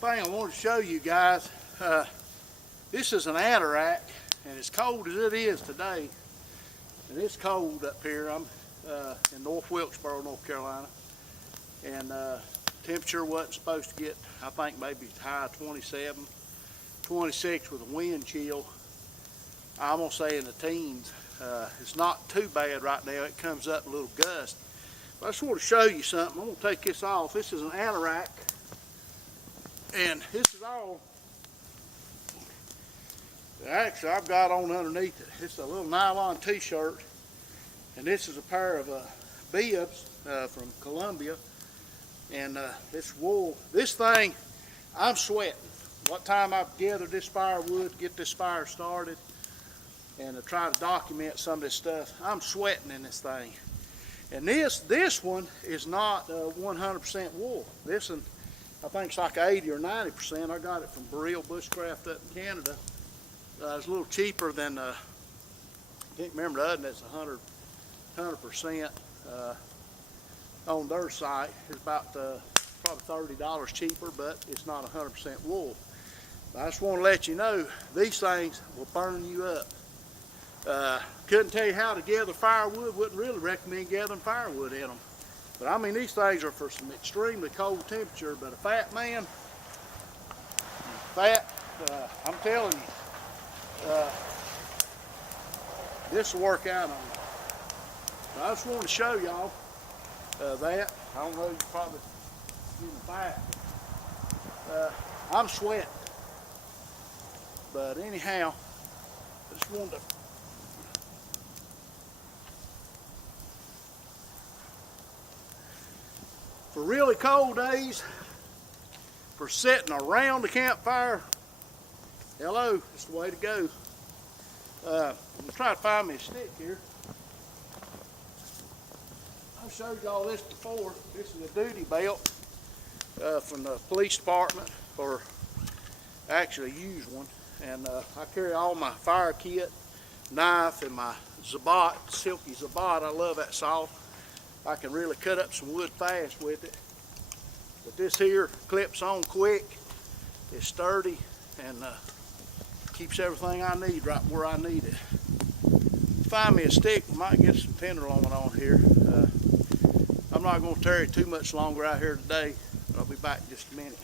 One thing I wanted to show you guys, this is an Anorak, and as cold as it is today, and it's cold up here. I'm in North Wilkesboro, North Carolina, and temperature wasn't supposed to get, I think maybe high 27, 26 with a wind chill. I'm gonna say in the teens. It's not too bad right now. It comes up a little gust. But I just want to show you something. I'm gonna take this off. This is an Anorak, and this is all. Actually, I've got on underneath it. It's a little nylon t-shirt, and this is a pair of bibs from Columbia, and this wool. This thing, I'm sweating. What time I've gathered this firewood to get this fire started, and to try to document some of this stuff, I'm sweating in this thing. And this one is not 100% wool. This one, I think it's like 80 or 90%. I got it from Burrell Bushcraft up in Canada. It's a little cheaper than, I can't remember the other, that's 100% on their site. It's about probably $30 cheaper, but it's not 100% wool. But I just want to let you know, these things will burn you up. Couldn't tell you how to gather firewood. Wouldn't really recommend gathering firewood in them. But I mean, these things are for some extremely cold temperature. But a fat man, I'm telling you, this will work out on you. So I just want to show y'all that. I don't know, you probably getting back. I'm sweating. But anyhow, I just wanted to. For really cold days, for sitting around the campfire, hello, it's the way to go. I'm going to try to find me a stick here. I've showed y'all this before. This is a duty belt from the police department, or actually a used one. And I carry all my fire kit, knife, and my zabat, silky zabat. I love that saw. I can really cut up some wood fast with it. But this here clips on quick, it's sturdy, and keeps everything I need right where I need it. Find me a stick, we might get some tenderloin on here. I'm not going to tarry too much longer out here today, but I'll be back in just a minute.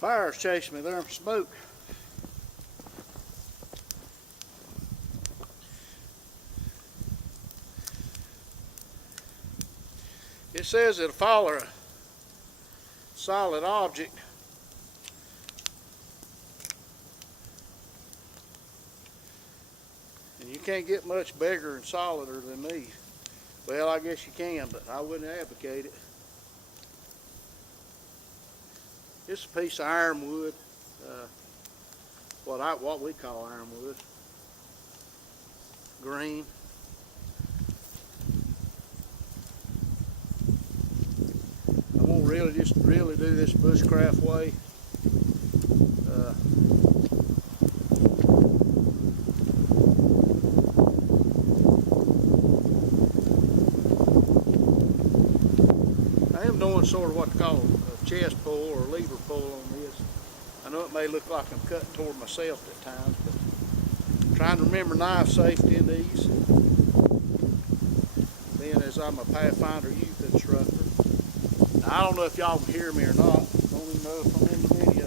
Fire's chasing me there from smoke. It says it'll follow a solid object. And you can't get much bigger and solider than me. Well, I guess you can, but I wouldn't advocate it. It's a piece of ironwood, what we call ironwood. green. I'm gonna really do this bushcraft way. I am doing sort of what they call a chest pull or a lever pull on this. I know it may look like I'm cutting toward myself at times, but I'm trying to remember knife safety in these. Being as I'm a Pathfinder youth instructor. Now, I don't know if y'all can hear me or not. I don't even know if I'm in the video.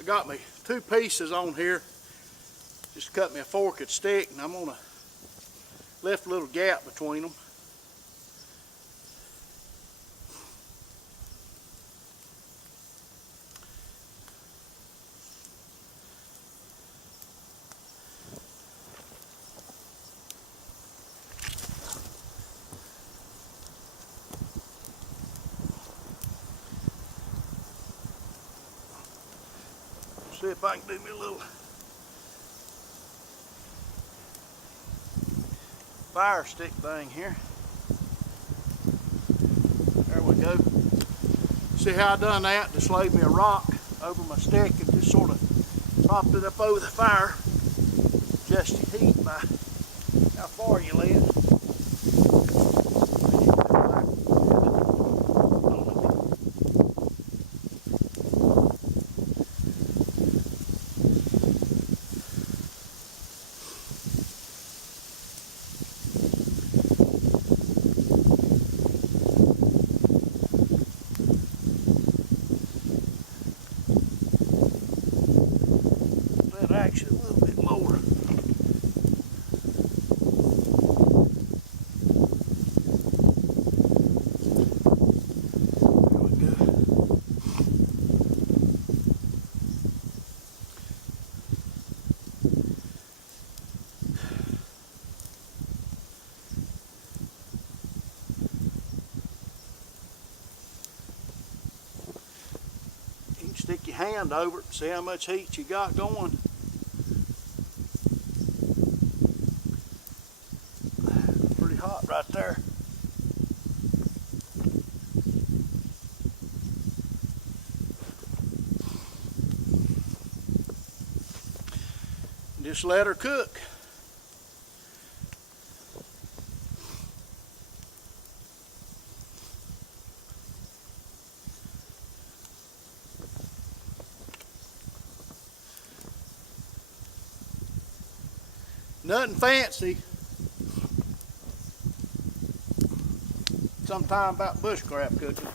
I got me 2 pieces on here. Just cut me a forked stick, and I'm gonna left a little gap between them. See if I can do me a little fire stick thing here. There we go. See how I done that? Just laid me a rock over my stick and just sort of propped it up over the fire. Adjust your heat by how far you let it. Actually a little bit lower. There we go. You can stick your hand over it and see how much heat you got going. Hot right there. Just let her cook. Nothing fancy. Sometime about bushcraft cooking.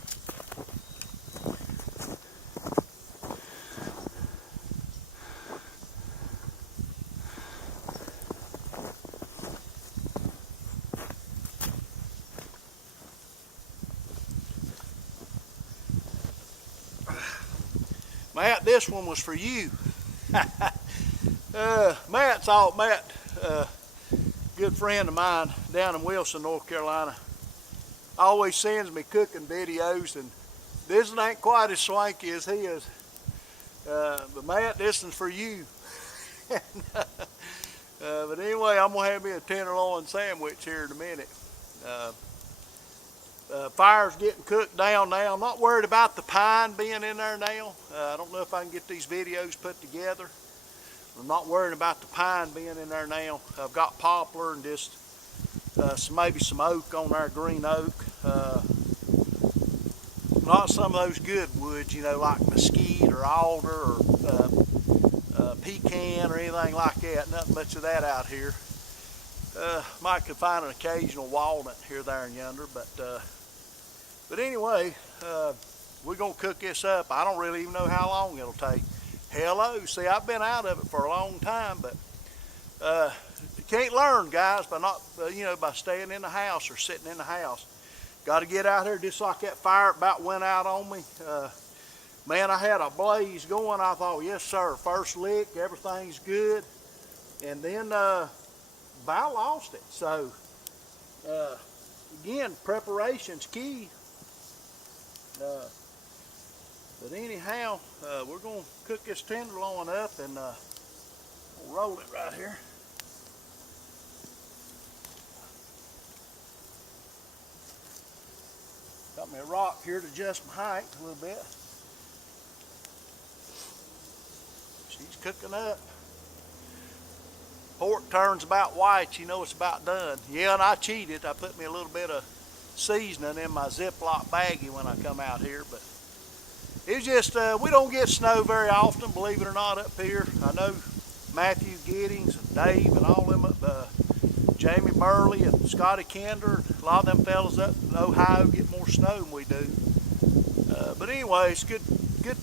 Matt, this one was for you. Matt, good friend of mine down in Wilson, North Carolina, always sends me cooking videos, and this one ain't quite as swanky as his. But Matt, this one's for you. But anyway, I'm gonna have me a tenderloin sandwich here in a minute. Fire's getting cooked down now. I'm not worried about the pine being in there now. I don't know if I can get these videos put together. I'm not worried about the pine being in there now. I've got poplar and just maybe some oak on there, green oak. Not some of those good woods, like mesquite or alder or pecan or anything like that. Nothing much of that out here. Might could find an occasional walnut here, there, and yonder, but anyway, we're gonna cook this up. I don't really even know how long it'll take. Hello, see, I've been out of it for a long time, but you can't learn, guys, by not, by staying in the house or sitting in the house. Got to get out here, just like that fire about went out on me. Man, I had a blaze going. I thought, yes, sir, first lick, everything's good. And then I lost it. So, again, preparation's key. But anyhow, we're going to cook this tenderloin up and we'll roll it right here. Got me a rock here to adjust my height a little bit. She's cooking up. Pork turns about white, you know it's about done. Yeah, and I cheated. I put me a little bit of seasoning in my Ziploc baggie when I come out here, but it's just, we don't get snow very often, believe it or not, up here. I know Matthew Giddings and Dave and all them, Jamie Burley and Scotty Kinder, a lot of them fellas up in Ohio get more snow than we do. But anyway, it's good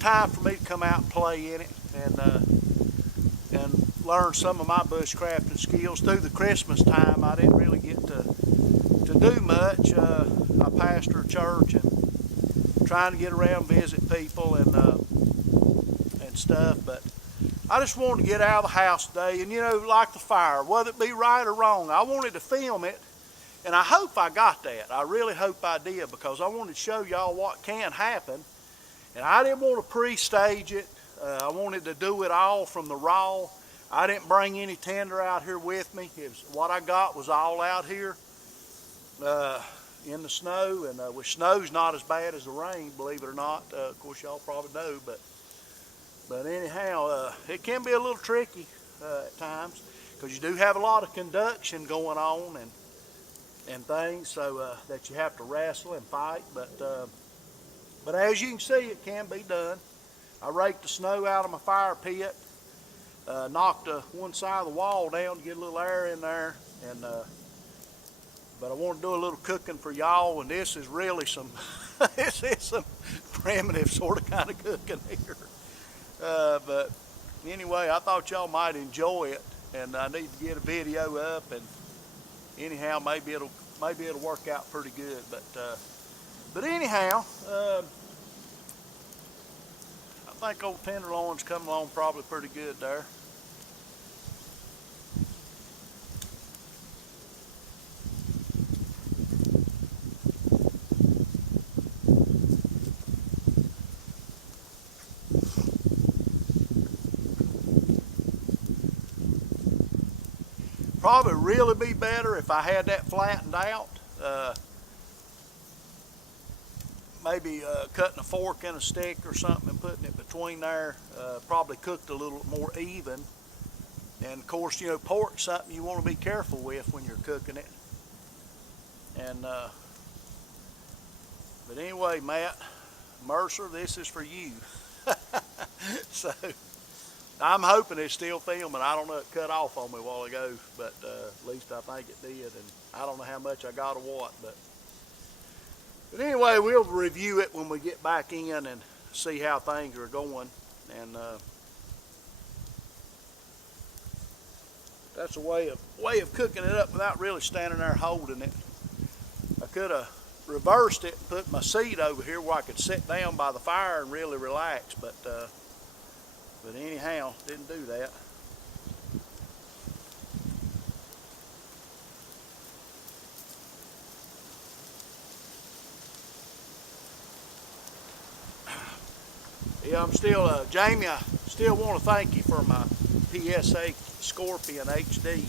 time for me to come out and play in it and learn some of my bushcrafting skills. Through the Christmas time, I didn't really get to do much. I pastor a church and trying to get around, visit people and stuff, but I just wanted to get out of the house today and, like the fire, whether it be right or wrong, I wanted to film it, and I hope I got that. I really hope I did, because I wanted to show y'all what can happen, and I didn't want to pre-stage it. I wanted to do it all from the raw. I didn't bring any tender out here with me. What I got was all out here in the snow, and with snow's not as bad as the rain, believe it or not. Of course, y'all probably know, but anyhow, it can be a little tricky at times, because you do have a lot of conduction going on and things, so that you have to wrestle and fight. But as you can see, it can be done. I raked the snow out of my fire pit, knocked one side of the wall down to get a little air in there, and but I want to do a little cooking for y'all, and this is really some this is some primitive sort of kind of cooking here. But anyway, I thought y'all might enjoy it, and I need to get a video up, and anyhow, maybe it'll work out pretty good. But anyhow, I think old tenderloin's coming along probably pretty good there. Probably really be better if I had that flattened out. Maybe cutting a fork in a stick or something and putting it between there, probably cooked a little more even. And of course, pork's something you want to be careful with when you're cooking it. And but anyway, Matt Mercer, this is for you. So I'm hoping it's still filming. I don't know, it cut off on me a while ago, but at least I think it did, and I don't know how much I got or what, but anyway, we'll review it when we get back in and see how things are going. And that's a way of cooking it up without really standing there holding it. I could have reversed it and put my seat over here where I could sit down by the fire and really relax, but anyhow, didn't do that. Yeah, I'm still, Jamie, I still want to thank you for my PSA Scorpion HD.